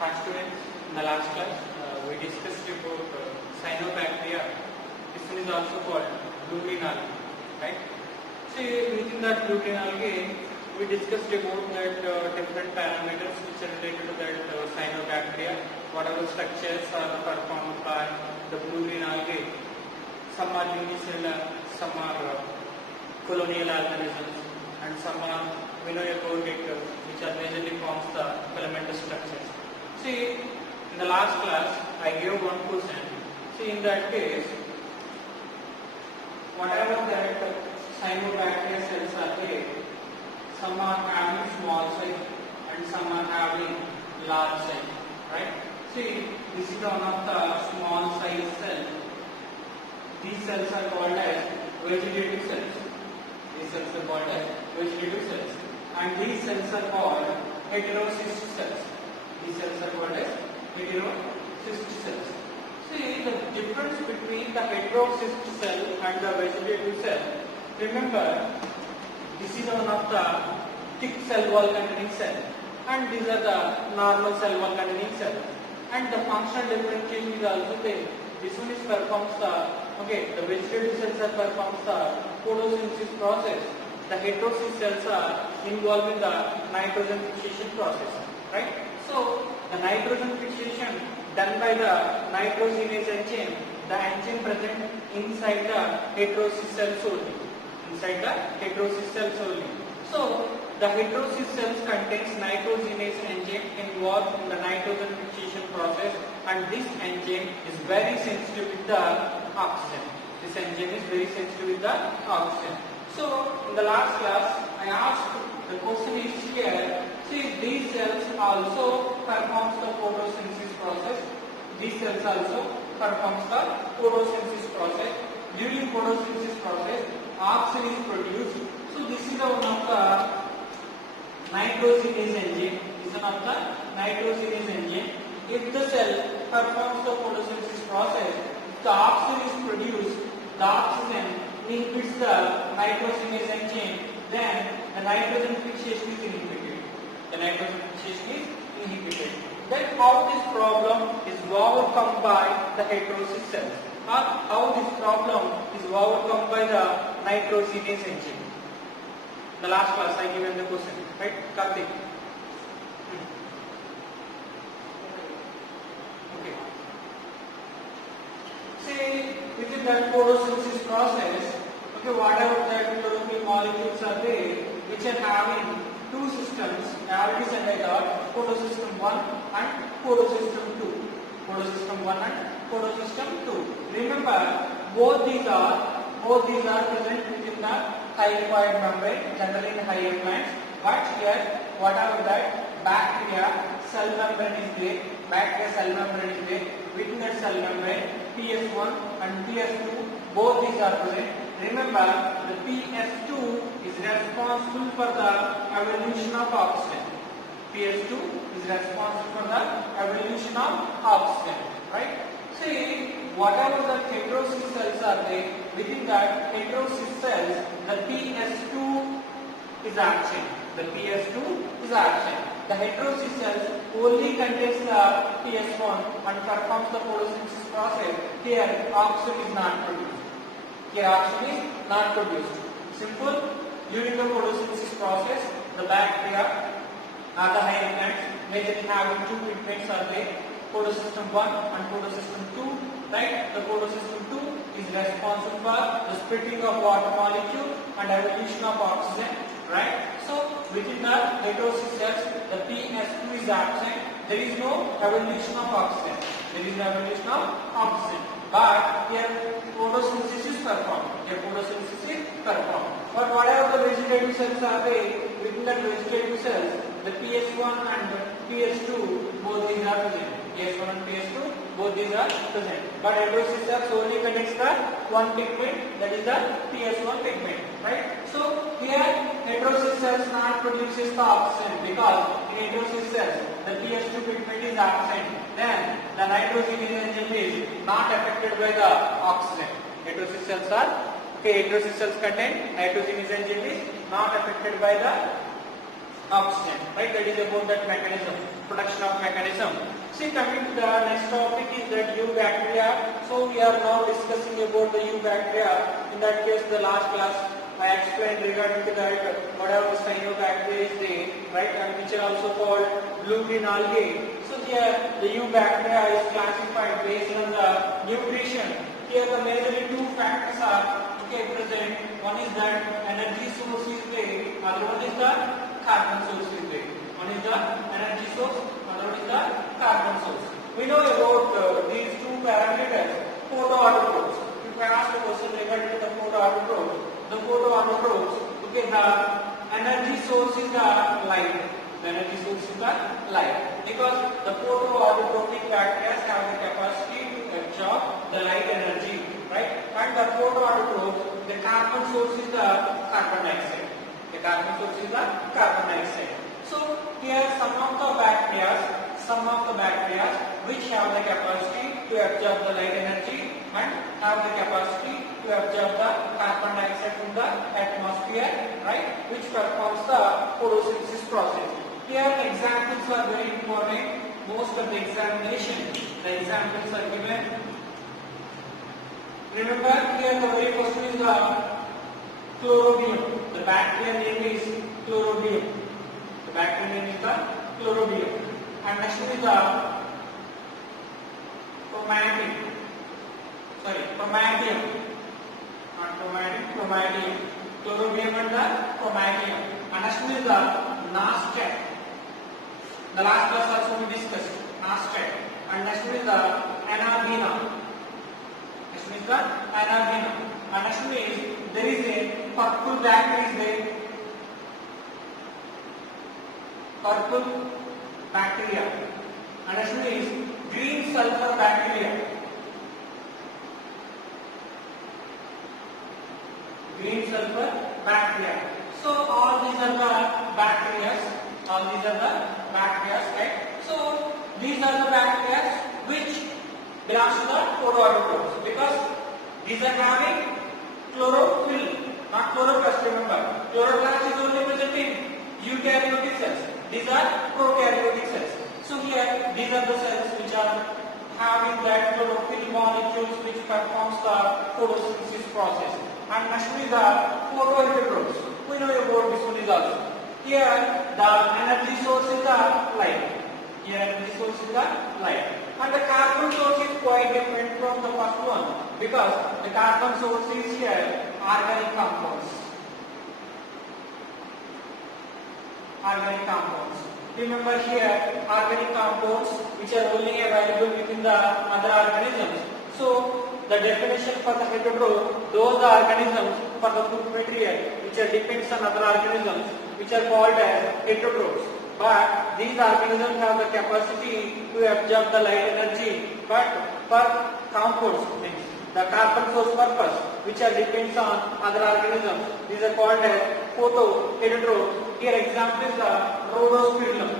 Hi students, in the last class we discussed about cyanobacteria. This one is also called blue green algae, right? So within that blue green algae, we discussed about that different parameters which are related to that cyanobacteria. What are the structures are performed by the blue green algae? Some are unicellular, some are colonial organisms, and some are monoecotic, which are majorly forms the filamentous structures. See, in the last class, I gave one question. See, in that case, whatever that cyanobacteria cells are there, some are having small size and some are having large size, right? See, this is one of the small size cells. These cells are called as vegetative cells. These cells are called as vegetative cells, and these cells are called heterocyst cells. These cells are called as heterocyst cells. See the difference between the heterocyst cell and the vegetative cell. Remember, this is one of the thick cell wall containing cell, and these are the normal cell wall containing cell. And the functional differentiation is also there. This one is performs the vegetative cells are performs the photosynthesis process. The heterocyst cells are involved in the nitrogen fixation process, right? So the nitrogen fixation done by the nitrogenase enzyme, the enzyme present inside the heterocyst cells only. Inside the heterocyst cells only. So the heterocyst cells contains nitrogenase enzyme involved in the nitrogen fixation process, and this enzyme is very sensitive with the oxygen. This enzyme is very sensitive with the oxygen. So in the last class, I asked the question is here. See, these cells also performs the photosynthesis process. These cells also performs the photosynthesis process. During photosynthesis process, oxygen is produced. So this is one of the nitrogenase enzyme. This is one of the nitrogenase enzyme. If the cell performs the photosynthesis process, if the oxygen is produced, the oxygen inhibits the nitrogenase enzyme, then the nitrogen fixation is inhibited. The nitrogen fixation is inhibited. Then how this problem is overcome by the heterocyst cells? Or how this problem is overcome by the nitrogenase enzyme? The last class I given the question, right? Karthik. Okay. Say within that photosynthesis process, okay, whatever that chlorophyll molecules are there, which are having two systems, I already said I got photosystem 1 and photosystem 2. Photosystem 1 and photosystem 2. Remember, both these are present within the thylakoid membrane, generally in higher plants. But here, whatever that bacteria cell membrane is there, within that cell membrane, PS1 and PS2, both these are present. Remember, the PS2 is responsible for the evolution of oxygen. PS2 is responsible for the evolution of oxygen, right? See, whatever the heterocyst cells are there, within that heterocyst cells, the PS2 is absent. The PS2 is absent. The heterocyst cells only contains the PS1 and performs the photosynthesis process. Here, oxygen is not produced. Simple. During the photosynthesis process, the bacteria are the higher plants, majorly having two pigments are there, photosystem 1 and photosystem 2. Right? The photosystem 2 is responsible for the splitting of water molecule and evolution of oxygen. Right? So within the heterocyst cells, the PS2 is absent. There is no evolution of oxygen. But here photosynthesis is performed. But whatever the vegetative cells are there, within the vegetative cells, the PS1 and PS2, both these are present. PS1 and PS2, both these are present. But heterocyst cells only contains the one pigment, that is the PS1 pigment. Right? So here heterocyst cells not produces the oxygen because in heterocyst cells the PS2 pigment is absent. Then the nitrogenase enzyme is not affected by the oxygen. Heterocyst cells contain nitrogenase enzyme is not affected by the oxygen, right? That is about that mechanism, production of mechanism. See, coming to the next topic is that eubacteria. So we are now discussing about the eubacteria. In that case, the last class I explained regarding to that whatever cyanobacteria is there, right, and which are also called blue-green algae. So here the eubacteria is classified based on the nutrition. Here the majorly two factors are present. One is that energy source is there, other one is the carbon source is there. One is the energy source, other one is the carbon source. We know about these two parameters, photoautotrophs. If I ask a question regarding to the photoautotrophs, okay, the energy source is the light. The energy source is the light, because the photoautotrophic bacteria have the capacity to absorb the light energy, right? And the photoautotroph, the carbon source is the carbon dioxide. The carbon source is the carbon dioxide. So here some of the bacteria which have the capacity to absorb the light energy and have the capacity to absorb the carbon dioxide from the atmosphere, right? Which performs the photosynthesis process. Here the examples are very important. Most of the examination, the examples are given. Remember here the very first one is the chlorobium. The bacteria name is chlorobium. The bacteria name is the chlorobium. And next one is the chromatium. Not chromatium. Chlorobium and the chromatium. And next one is the nastat. The last class also we discussed nastat. And next one is the anabina. Next one is the anabina. And next one is there is a purple bacteria is there. Purple bacteria. And next one is green sulfur bacteria. Green sulfur bacteria. So all these are the bacteria. Right? So these are the bacteria which belongs to the photoautotrophs, because these are having chlorophyll, not chloroplast. Remember, chloroplast is only present in eukaryotic cells. These are prokaryotic cells. So here these are the cells which are having that chlorophyll molecules which performs the photosynthesis process. And next is the photoautotrophs. We know about this one is also. Here the energy source is the light. And the carbon source is quite different from the first one, because the carbon source is here organic compounds. Remember here organic compounds which are only available within the other organisms. So the definition for the heterotroph, those are organisms for the food material which are depends on other organisms, which are called as heterotrophs. But these organisms have the capacity to absorb the light energy, but for compounds, means the carbon source purpose, which are depends on other organisms, these are called as photoheterotrophs. Here example is the rhodospirillum.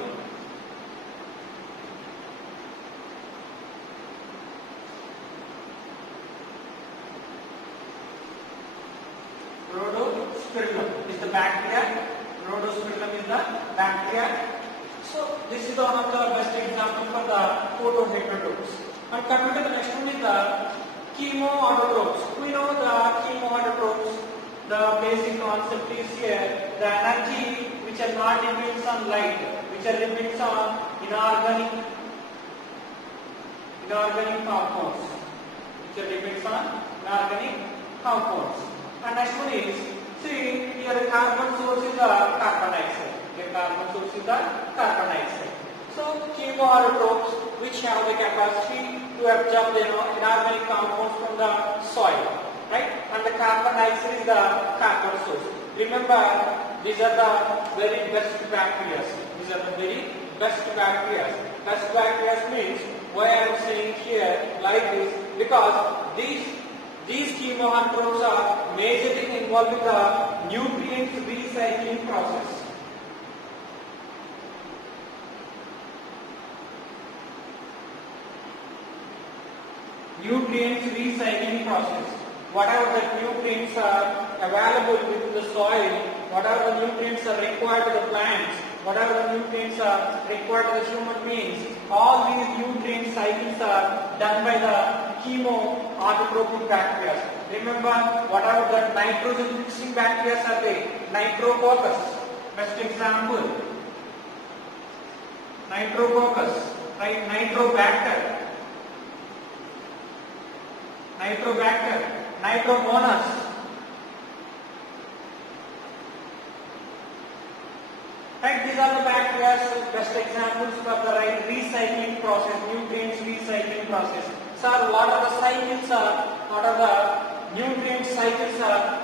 Rhodospirillum is the bacteria. Rhodospirillum is the bacteria. So this is one of the best example for the photoheterotrophs. And coming to the next one is the chemoautotrophs. We know the chemoautotrophs. The basic concept is here the energy which are not depends on light, which are depends on inorganic compounds. And next one is, see here the carbon source is the carbon dioxide. So chemoautotrophs which have the capacity to absorb the inorganic compounds from the soil, right? And the carbon dioxide is the carbon source. Remember, these are the very best bacteria. Best bacteria means why I am saying here like this, because these chemoautotrophs are majorly involved with the nutrient recycling process. Whatever the nutrients are available within the soil, whatever the nutrients are required to the plants, whatever the nutrients are required to the human beings, all these nutrient cycles are done by the chemoautotropic bacteria. Remember, whatever the nitrogen fixing bacteria are there, nitrococcus, best example, nitrococcus, right, nitrobacter, nitromonas. Right, these are the bacteria, best examples for the right recycling process, nutrients recycling process. Sir, what are the cycles what are the nutrient cycles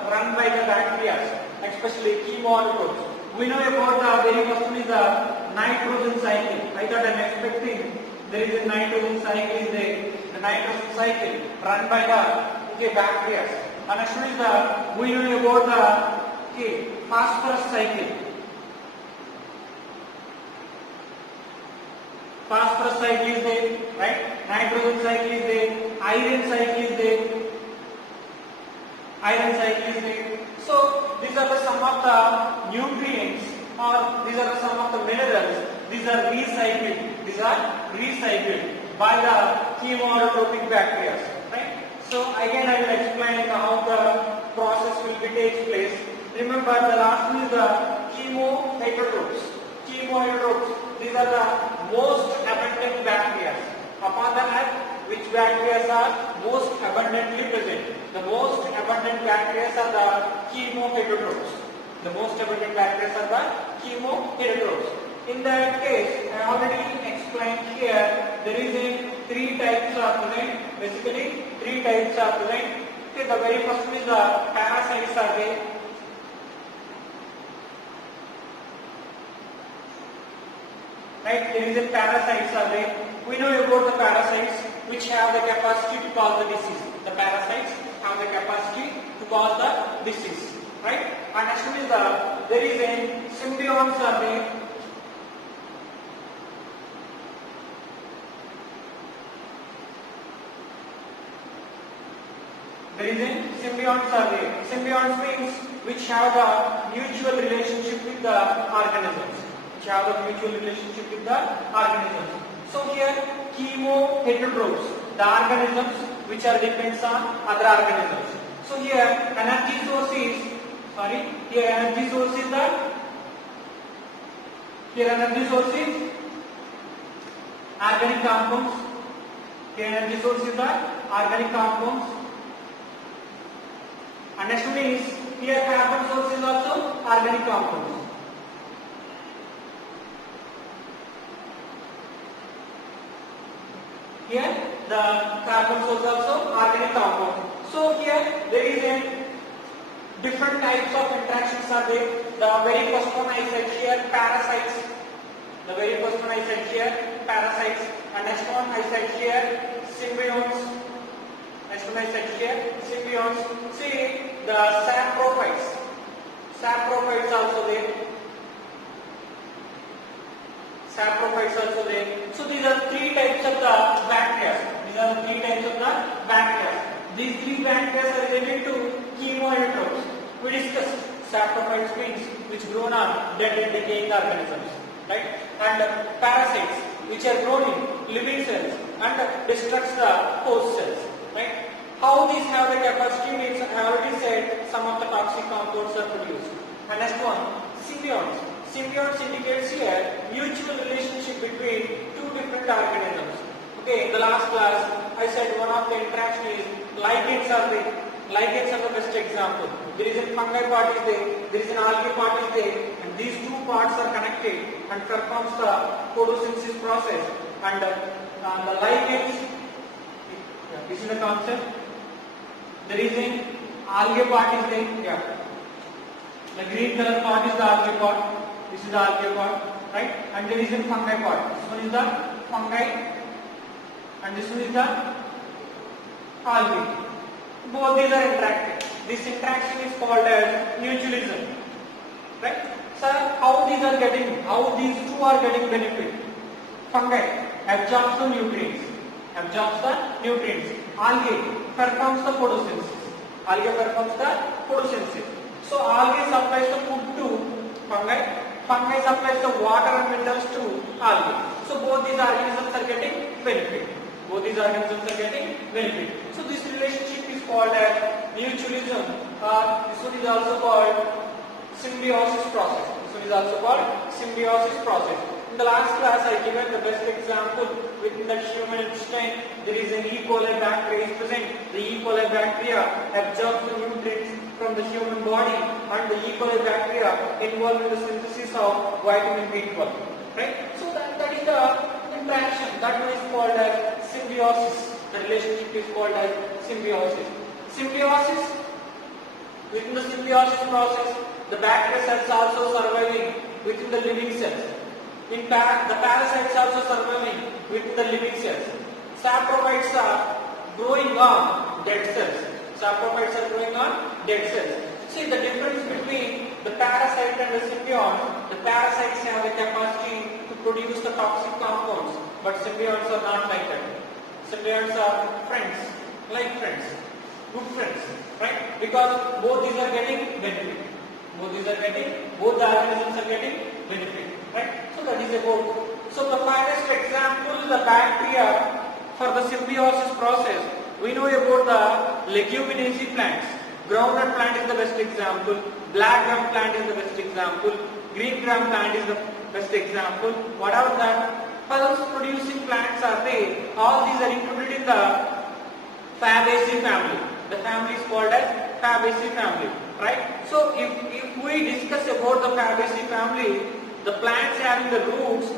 run by the bacteria, especially chemoautotrophs? We know about the very first one is the nitrogen cycle. I thought I'm expecting there is a nitrogen cycle is there. The nitrogen cycle run by the bacteria. And next one is we know about the phosphorus cycle. Phosphorus cycle is there, right? Nitrogen cycle is there, iron cycle is there, iron cycle is there. So these are the some of the nutrients, or these are the some of the minerals. These are recycled. These are recycled by the chemoautotropic bacteria, right? So again I will explain how the process will be takes place. Remember, the last one is the chemoheterotrophs. Chemoheterotrophs. These are the most abundant bacteria upon the earth. Which bacteria are most abundantly present? The most abundant bacteria are the chemoheterotrophs. The most abundant bacteria are the chemoheterotrophs. In that case, I already explained here. There is a three types are present. Basically, three types are present. Okay, the very first one is the parasites are there. Right, there is a parasites are there. We know about the parasites which have the capacity to cause the disease. The parasites have the capacity to cause the disease. Right? And next one is there is a symbionts are there. There is a symbionts are there. Symbionts means which have the mutual relationship with the organisms. Have a mutual relationship with the organisms. So here chemoheterotrophs, the organisms which are depends on other organisms. So here energy source is organic compounds. Here energy source is the organic compounds. And next one is here carbon source is also organic compounds. Here the carbon source also organic compound. So here there is a different types of interactions are there. The very first one I said here parasites. The very first one I said here parasites. And next one I said here symbionts. Next one I said here symbionts. See the saprophytes. Saprophytes also there. Saprophytes also there. So these are three types of the bacteria. These are the three types of the bacteria. These three bacteria are related to chemoheterotrophs. We discussed saprophytes means which grown on dead and decaying organisms, right? And parasites which are grown in living cells and destructs the host cells, right? How these have the capacity means I already said some of the toxic compounds are produced. And next one, symbionts. Symbionts indicates here mutual relationship between two different organisms. Okay, in the last class I said one of the interaction is lichens are there. Lichens are the best example. There is a fungi part is there is an algae part is there, and these two parts are connected and performs the photosynthesis process. And the lichens, this is the concept. There is an algae part is there. The green color part is the algae part. This is the algae part, right? And there is a fungi part. This one is the fungi, and this one is the algae. Both these are interacting. This interaction is called as mutualism, right? Sir, how these two are getting benefit? Fungi absorbs the nutrients. Algae performs the photosynthesis. So algae supplies the food to fungi, Fungi supplies the water and minerals to algae. So both these organisms are getting benefit. Both these organisms are getting benefit. So this relationship is called as mutualism, or this one is also called symbiosis process. This one is also called symbiosis process. In the last class, I given the best example within that human intestine. There is an E. coli bacteria is present. The E. coli bacteria absorbs the nutrients from the human body, and the E. coli bacteria involved in the synthesis of vitamin B12. Right? So that is the interaction. That one is called as symbiosis. The relationship is called as symbiosis. Symbiosis. Within the symbiosis process, the bacteria cells also surviving within the living cells. In fact, the parasites also surviving within the living cells. Saprophytes are growing on dead cells. Saprophytes are growing on dead cells. See the difference between the parasite and the symbiont. The parasites have a capacity to produce the toxic compounds, but symbionts are not like that. Symbionts are friends, like friends, good friends, right? Because both these are getting benefit. Both the organisms are getting benefit, right? So that is about. So the finest example, the bacteria for the symbiosis process. We know about the leguminaceae plants. Groundnut plant is the best example. Black gram plant is the best example. Green gram plant is the best example. Whatever that pulse producing plants are there, all these are included in the Fabaceae family. The family is called as Fabaceae family, right? So if we discuss about the Fabaceae family, the plants having the roots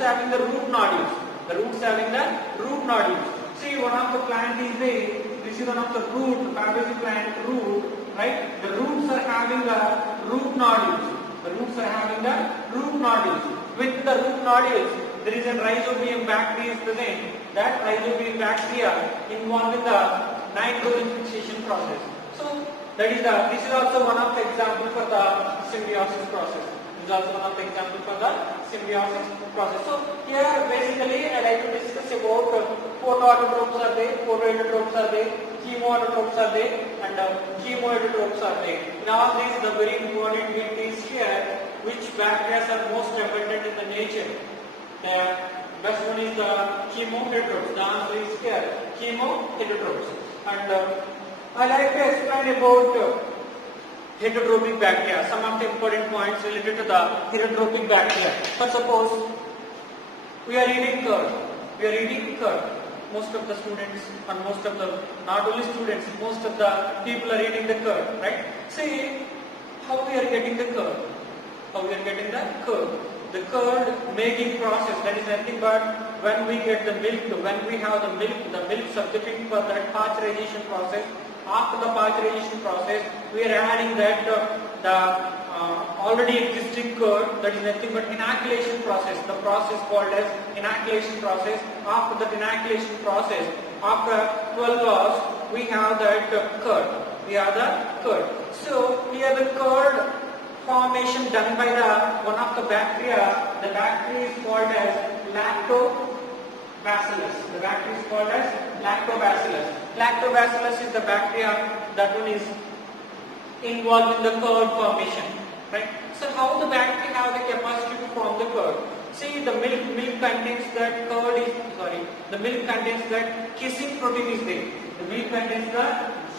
having the root nodules. The roots having the root nodules. See, one of the plant is there. This is one of the root, the Fabaceae plant root, right? The roots are having the root nodules. The roots are having the root nodules. With the root nodules, there is a rhizobium bacteria is present. That rhizobium bacteria involved in the nitrogen fixation process. So this is also one of the example for the symbiosis process. This is also one of the example for the symbiosis process. So here basically I like to discuss about photoautotropes are there, photoautotropes are there, chemoautotropes are there, and chemoautotropes are there. In all these, the very important bit is here, which bacteria are most abundant in the nature. The best one is the chemoautotropes. The answer is here, chemoautotropes. And I like to explain about heterotrophic bacteria. Some of the important points related to the heterotrophic bacteria. For suppose we are eating curd. Most of the students and not only students, most of the people are eating the curd, right? See how we are getting the curd. The curd making process, that is nothing but when we get the milk, when we have the milk subjecting for that pasteurization process. After the pasteurization process, we are adding that the already existing curd, that is nothing but inoculation process. The process called as inoculation process. After that inoculation process, after 12 hours, we have that curd. So here the curd formation done by one of the bacteria. The bacteria is called as lactobacillus. The bacteria is called as lactobacillus. Lactobacillus is the bacteria that one is involved in the curd formation, right? So how the bacteria have the capacity to form the curd? See, the milk contains that the milk contains that casein protein is there. The milk contains the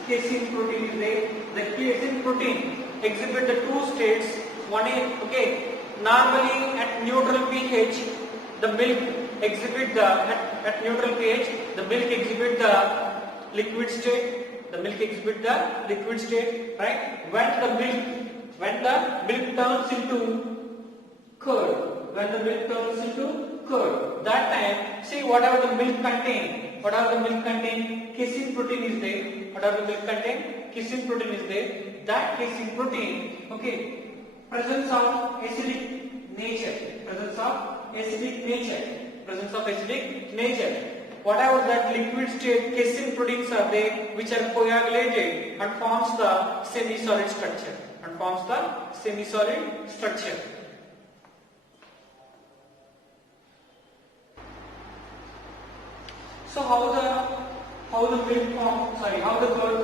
casein protein is there. The casein protein exhibit the two states. One is, normally at neutral pH, the milk exhibit at neutral pH, the milk exhibit the liquid state. Right? When the milk turns into curd, that time, see whatever the milk contain, casein protein is there. That casein protein, presence of acidic nature. Whatever that liquid state casein proteins are there, which are coagulated and forms the semi-solid structure. So how the curd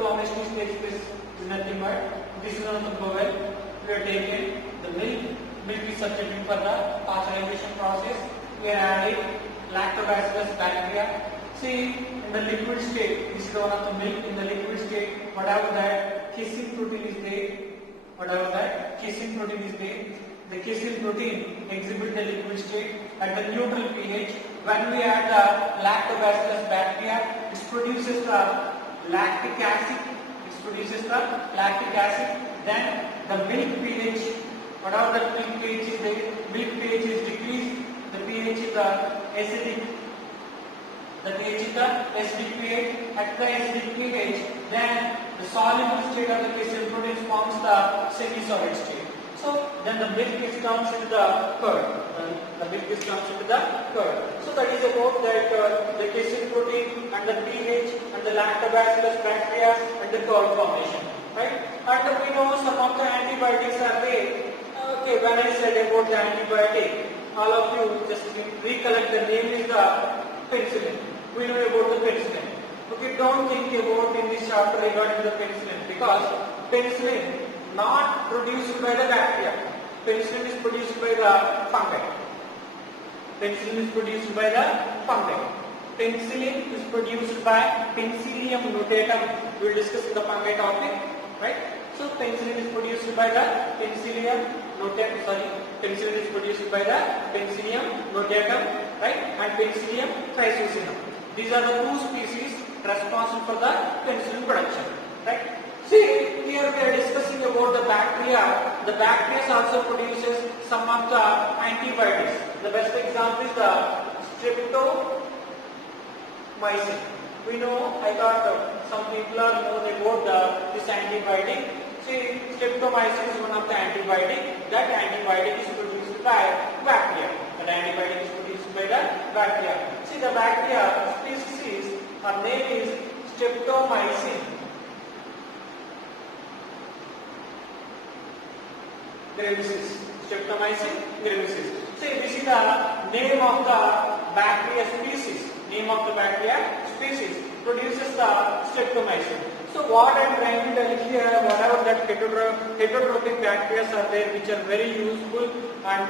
formation is takes place is nothing but this is on the bowel. We are taking the milk milk is subjected for the pasteurization process. We are adding lactobacillus bacteria. See, in the liquid state, this is one of the milk. In the liquid state, whatever that casein protein is there, whatever that casein protein is there, the casein protein exhibit the liquid state at the neutral pH. When we add the lactobacillus bacteria, it produces the lactic acid. It produces the lactic acid. Then the milk pH, whatever the milk pH is there, milk pH is decreased. The pH is the acidic. The pH is the acidic pH. At the acidic pH, then the soluble state of the casein protein forms the semi-solid state. So then the milk is turns into the curd. The milk is turns into the curd. So that is about that the casein protein and the pH and the lactobacillus bacteria and the curd formation, right? And we know some of the antibiotics are there. Okay, when I said about the antibiotic, all of you just recollect the name is the penicillin. We know about the penicillin. Okay, don't think about in this chapter regarding the penicillin, because penicillin not produced by the bacteria. Penicillin is produced by the fungi. Penicillin is produced by the fungi. Penicillin is produced by Penicillium notatum. We will discuss in the fungi topic, right? So penicillin is produced by the Penicillium notatum. Penicillin is produced by the Penicillium notatum, right? And Penicillium chrysocinum. These are the two species responsible for the penicillin production, right? See, here we are discussing about the bacteria. The bacteria also produces some of the antibiotics. The best example is the streptomycin. We know, I thought some people are known about this antibiotic. See, streptomycin is one of the antibiotic. That antibiotic is produced by bacteria. That antibiotic is produced by the bacteria. See, the bacteria species, her name is streptomycin gravicis. Streptomycin gravicis. See, this is the name of the bacteria species. Name of the bacteria species produces the streptomycin. So what I am trying to tell here, whatever that heterotrophic bacteria are there, which are very useful, and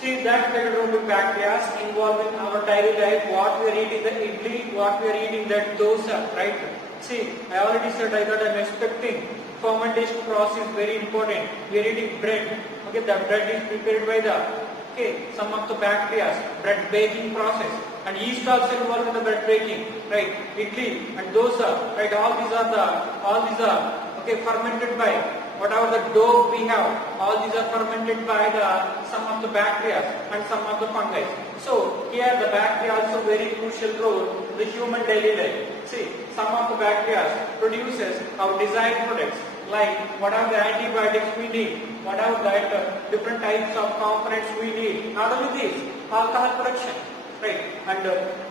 see that heterotrophic bacteria involved in our daily life. What we are eating, the idli, what we are eating, that dosa, right? See, I already said I am expecting fermentation process is very important. We are eating bread. Okay, the bread is prepared by the some of the bacteria, bread baking process, and yeast also involved in the bread baking, right? Idli and dosa, right? All these are fermented by whatever the dough we have. All these are fermented by some of the bacteria and some of the fungi. So here the bacteria also very crucial role in the human daily life. See, some of the bacteria produces our desired products, like whatever the antibiotics we need, whatever that different types of components we need. Not only this, alcohol production, right, and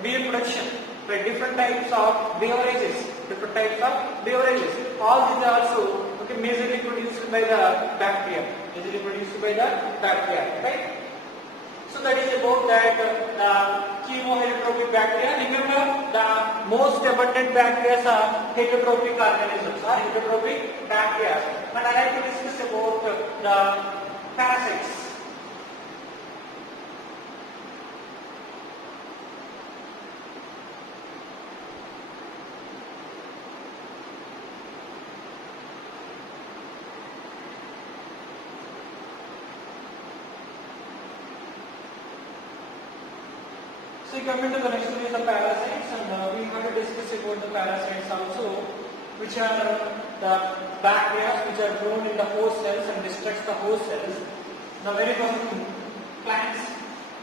beer production, right, different types of beverages, all these are also majorly produced by the bacteria, right? So that is about that the chemoheterotrophic bacteria. Remember, the most abundant bacteria are heterotrophic organisms, are heterotrophic bacteria. And I like to discuss about the parasites. So coming to the next one is the parasites, and we have to discuss about the parasites also, which are the bacteria which are grown in the host cells and destructs the host cells. The very first plants,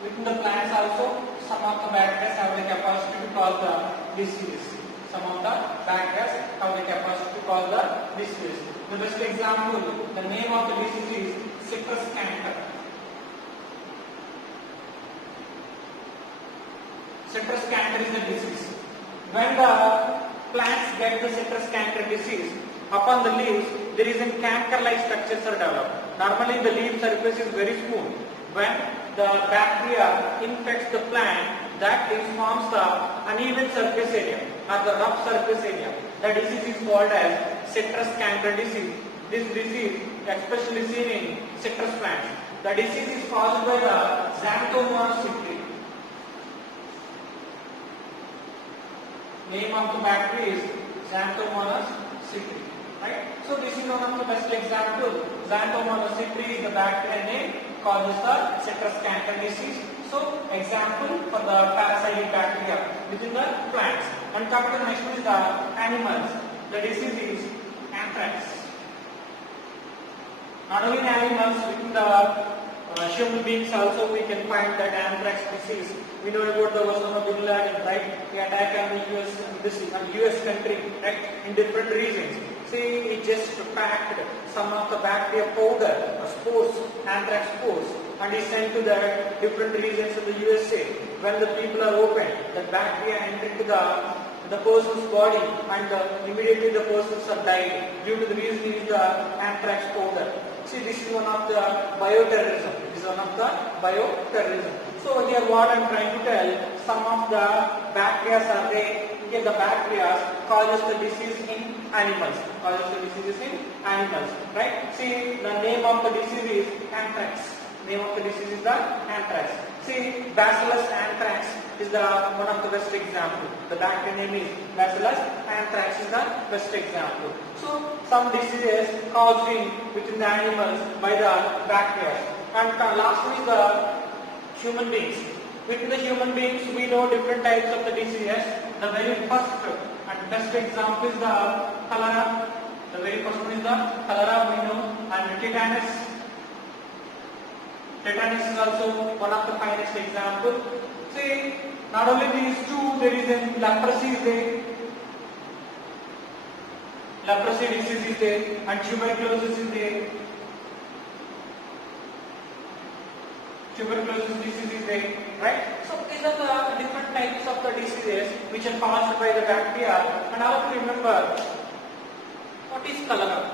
within the plants also, some of the bacteria have the capacity to cause the disease. The best example, the name of the disease is citrus canker. Citrus canker is the disease. When the plants get the citrus canker disease, upon the leaves there is a canker-like structures are developed. Normally the leaf surface is very smooth. When the bacteria infects the plant, that leaf forms the uneven surface area or the rough surface area. The disease is called as citrus canker disease. This disease especially seen in citrus plants. The disease is caused by the Xanthomonas citri. Name of the bacteria is Xanthomonas citri. Right? So this is one of the best example. Xanthomonas citri is the bacteria name causes the citrus canker disease. So example for the parasitic bacteria within the plants. And coming to the next one is the animals. The disease is anthrax. Not only in animals, within the human beings also we can find that anthrax disease. We know about the Osama bin Laden, right? He attacked on the US country, right? In different regions. See, he just packed some of the bacteria powder, spores, anthrax spores, and he sent to the different regions of the USA. When the people are open, the bacteria enter into the person's body, and immediately the persons are died due to the reason is the anthrax powder. See, this is one of the bioterrorism. This is one of the bioterrorism. So here what I am trying to tell, some of the bacteria are there. Here the bacteria causes the disease in animals. Causes the diseases in animals. Right? See, the name of the disease is anthrax. Name of the disease is the anthrax. See, Bacillus anthrax is the one of the best example. The bacteria name is Bacillus anthrax is the best example. So some diseases causing within the animals by the bacteria. And last one is the human beings. Within the human beings, we know different types of the diseases. The very first and best example is the cholera. The very first one is the cholera, we know, and tetanus. Tetanus is also one of the finest example. See, not only these two, there is a leprosy is there. Leprosy disease is there, and tuberculosis is there. Tuberculosis disease is there, right? So these are the different types of the diseases which are caused by the bacteria. And I have to remember, what is cholera?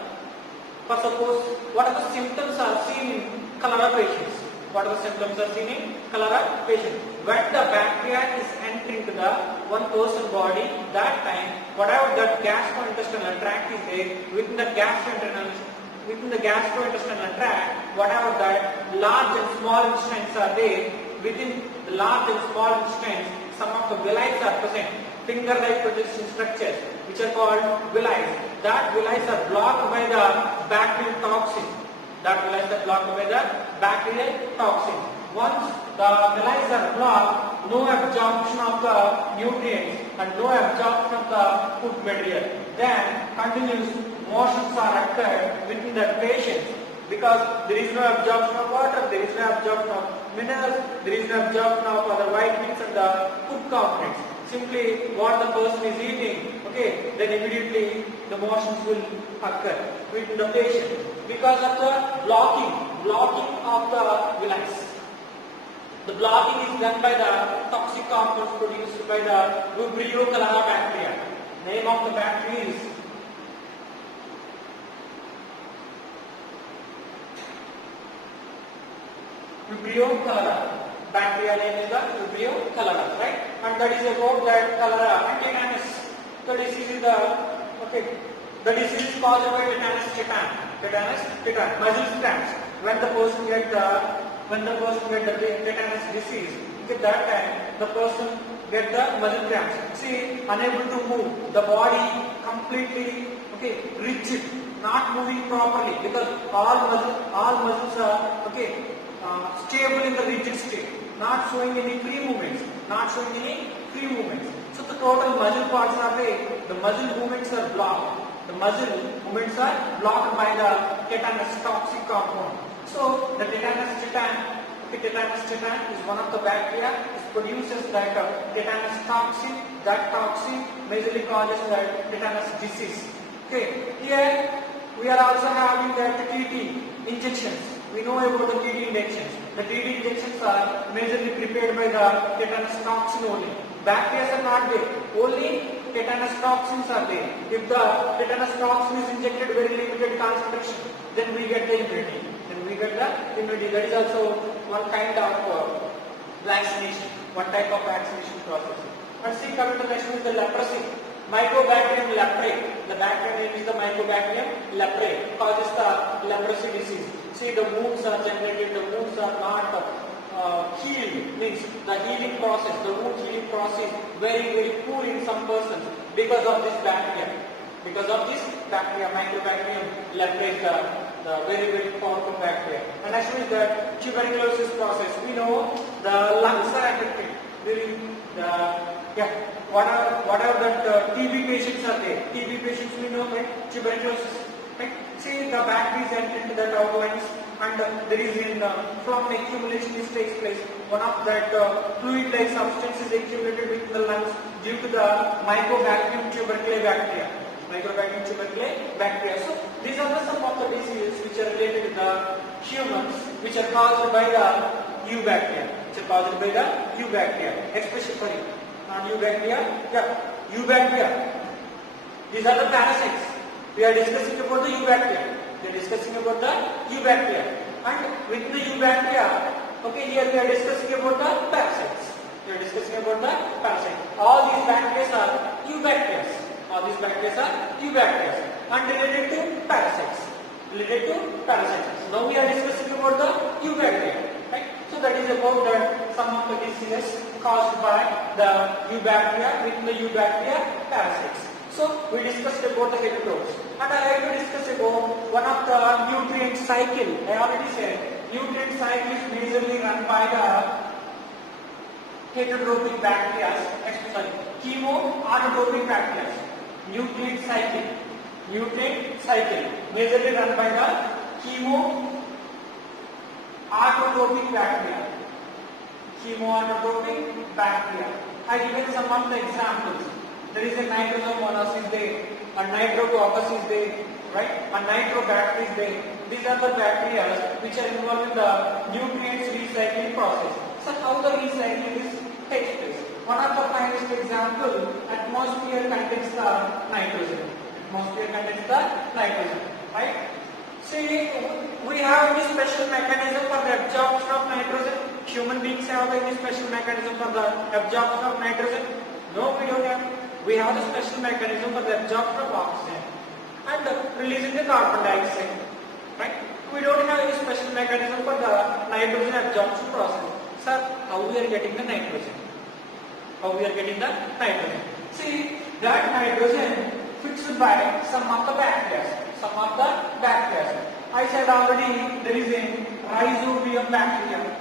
For suppose, what are the symptoms are seen in cholera patients? What are the symptoms are seen in cholera patients? When the bacteria is entering to the one person's body, that time, whatever that gastrointestinal tract is there, within the gastrointestinal tract, whatever that large and small intestines are there, within the large and small intestines, some of the villi are present, finger-like producing structures, which are called villi. That villi are blocked by the bacterial toxin. Once the villi are blocked, no absorption of the nutrients and no absorption of the food material. Then continuous motions are occurred within the patient, because there is no absorption of water, there is no absorption of minerals, there is no absorption of other vitamins and the food components. Simply what the person is eating, okay, then immediately the motions will occur within the patient because of the blocking of the villi. The blocking is done by the toxic compounds produced by the Vibrio cholera bacteria. Name of the bacteria is Vibrio cholera. Bacteria name is the Vibrio cholera, right? And that is about that cholera and tetanus. The disease is the disease is caused by tetanus tetan, muscle cramps. When the person get the tetanus disease, at that time the person get the muscle cramps. See, unable to move, the body completely rigid, not moving properly because all muscles are stable in the rigid state, not showing any free movements, So the total muscle parts are there. The muscle movements are blocked. By the tetanus toxic compound. So the tetanus tetan is one of the bacteria. It produces that tetanus toxin. That toxin majorly causes the tetanus disease. Okay. Here we are also having the TT injections. We know about the TT injections. The TT injections are majorly prepared by the tetanus toxin only. Bacteria are not there. Only tetanus toxins are there. If the tetanus toxin is injected very limited concentration, then we get the immunity. That is also one kind of vaccination, one type of vaccination process. And see, coming to the next one is the leprosy. Mycobacterium leprae. The bacteria name is the Mycobacterium leprae. Causes the leprosy disease. see the wounds are generated, the wounds are not healed, means the healing process, the wound healing process very poor in some persons because of this bacteria. Because of this bacteria, Mycobacterium leprae, the very powerful bacteria. And actually the tuberculosis process, we know the lungs are affected during the whatever that TB patients are there. TB patients we know, right? Tuberculosis, right? See the bacteria enter into that our lungs, and there is phloem accumulation which takes place. One of that fluid-like substance is accumulated within the lungs due to the Mycobacterium tuberculosis bacteria. Mycobacterium tuberculosis bacteria. So these are some of the diseases which are related to the humans, which are caused by the U bacteria. Especially non-U bacteria. Yeah, U bacteria. These are the parasites. We are discussing about the U bacteria. And within the U bacteria, okay, here we are discussing about the parasites. All these bacteria are U bacteria. And related to parasites. Now we are discussing about the U bacteria. Right? So that is about some of the diseases caused by the U bacteria within the U bacteria parasites. So we discussed about the heterotrophs, and I have to discuss about one of the nutrient cycle. I already said nutrient cycle is majorly run by the heterotrophic bacteria, chemoautotropic bacteria. Nutrient cycle majorly run by the chemoautotropic bacteria. I given some of the examples. There is a nitrosomonas is there, a nitrococcus is there, right? A nitrobacter is there. These are the bacteria which are involved in the nutrients recycling process. So how the recycling takes place? One of the finest example, atmosphere contains the nitrogen. Right? See, we have any special mechanism for the absorption of nitrogen? Human beings have any special mechanism for the absorption of nitrogen? No, we don't have. We have a special mechanism for the absorption of oxygen and releasing the carbon dioxide. Right? We don't have any special mechanism for the nitrogen absorption process. Sir, how we are getting the nitrogen? See, that nitrogen fixed by some of the bacteria. I said already there is a rhizobium bacteria.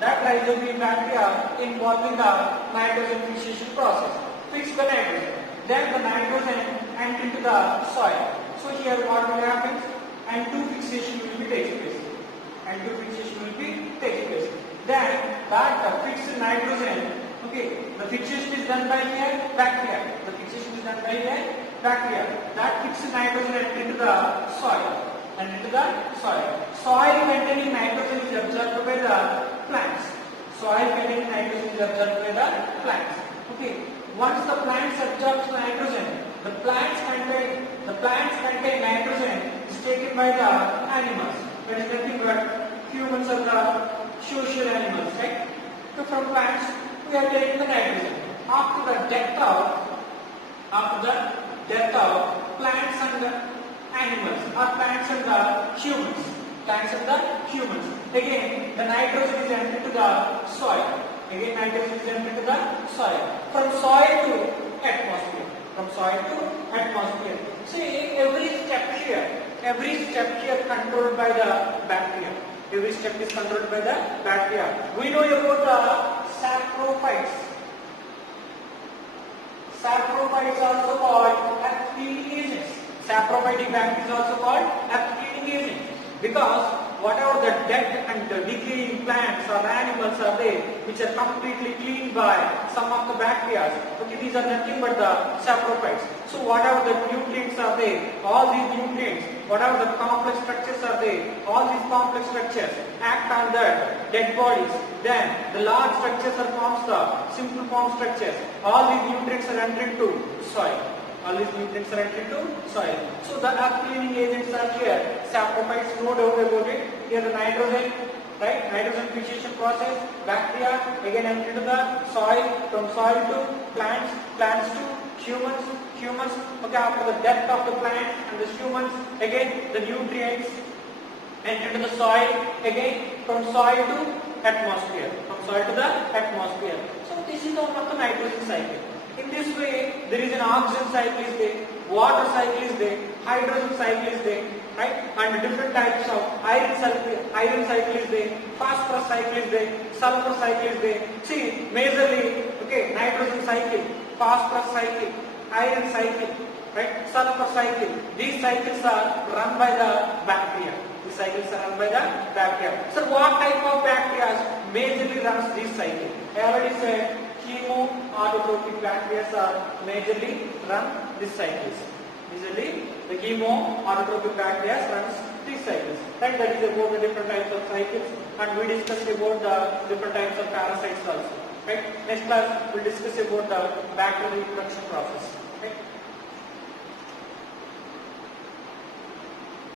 That rhizobium bacteria involved in the nitrogen fixation process. Fix the nitrogen. Then the nitrogen enters into the soil. So here what will happen? N2 fixation will be takes place. Then that fixed nitrogen, okay, the fixation is done by here bacteria. That fixed nitrogen enters into the soil. Soil containing nitrogen is absorbed by the plants. Okay. Once the plants absorb nitrogen, the plants contain nitrogen is taken by the animals. That is nothing but humans are the social animals, right? So from plants we are taking the nitrogen. After the death of plants and the animals, or plants and the humans. Again, the nitrogen is entered to the soil. From soil to atmosphere. See, every step here controlled by the bacteria. Every step is controlled by the bacteria. We know about the saprophytes. Saprophytes are also called cleaning agents. Saprophytic bacteria is also called cleaning agents because whatever the dead and the decaying plants or animals are there, which are completely cleaned by some of the bacteria. Okay, these are nothing but the saprophytes. So whatever the nutrients are there, all these nutrients, whatever the complex structures are there, all these complex structures act on the dead bodies. Then the large structures are formed the simple form structures. All these nutrients are entered into soil. So the cleaning agents are here. Saprophytes, no doubt about it. Here the nitrogen, right? Nitrogen fixation process. Bacteria again enter into the soil. From soil to plants, plants to humans, humans, okay, after the death of the plant and the humans, again the nutrients enter to the soil, again from soil to atmosphere, from soil to the atmosphere. So this is one of the nitrogen cycle. In this way, there is an oxygen cycle is there, water cycle is there, hydrogen cycle is there, right? And different types of iron cycle is there, phosphorus cycle is there, sulfur cycle is there. See, majorly, okay, nitrogen cycle, phosphorus cycle, iron cycle, right? Sulfur cycle. These cycles are run by the bacteria. These cycles are run by the bacteria. So what type of bacteria majorly runs this cycle? I already said chemoautotrophic bacteria are majorly run these cycles. Majorly the chemoautotrophic bacteria runs these cycles. Right? That is about the different types of cycles, and we discussed about the different types of parasites also. Right? Next class we'll discuss about the bacterial reproduction process.